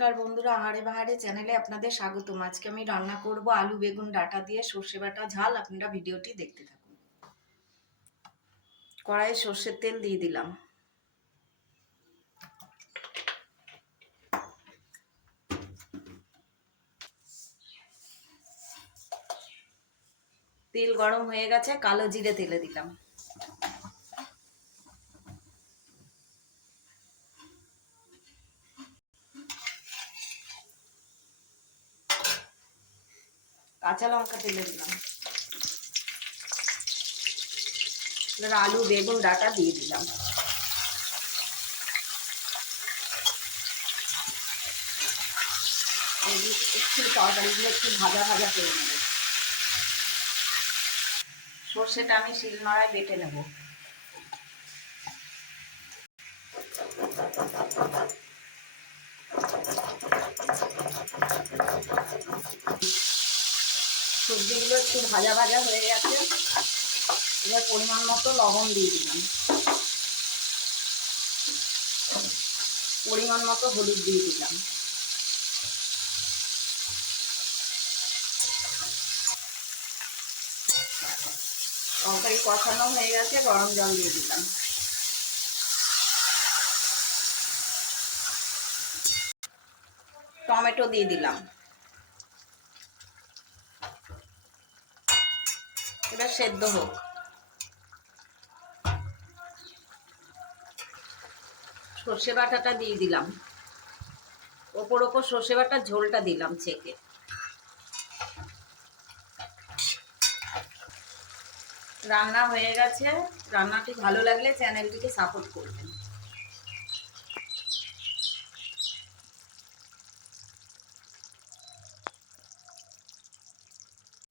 নমস্কার বন্ধুরা, আহারে বাহারে চ্যানেলে আপনাদের স্বাগতম। আজকে আমি রান্না করব আলু বেগুন ডাঁটা দিয়ে সর্ষে বাটা ঝাল। আপনারা ভিডিওটি দেখতে থাকুন। কড়াইয়ে সর্ষের তেল দিয়ে দিলাম। তেল গরম হয়ে গেছে, কালো জিরে তেলে দিলাম। কাঁচা লঙ্কা তেলে দিলাম। এবার আলু বেগুন ডাঁটা দিয়ে দিলাম। একটু তরকারিগুলো একটু ভাজা ভাজা করে নেব। সর্ষেটা আমি শিলনোড়ায় বেটে নেব। সবজিগুলো একটু ভাজা ভাজা হয়ে গেছে। এবার পরিমাণ মতো লবণ দিয়ে দিলাম। পরিমাণ মতো হলুদ দিয়ে দিলাম। তরকারি কষানো হয়ে গেছে, গরম জল দিয়ে দিলাম। টমেটো দিয়ে দিলাম। এবার সেদ্ধ হোক। সর্ষে বাটাটা দিয়ে দিলাম। ওপর সর্ষে বাটার ঝোলটা দিলাম ছেঁকে। রান্না হয়ে গেছে। রান্নাটি ভালো লাগলে চ্যানেলটিকে সাপোর্ট করবেন।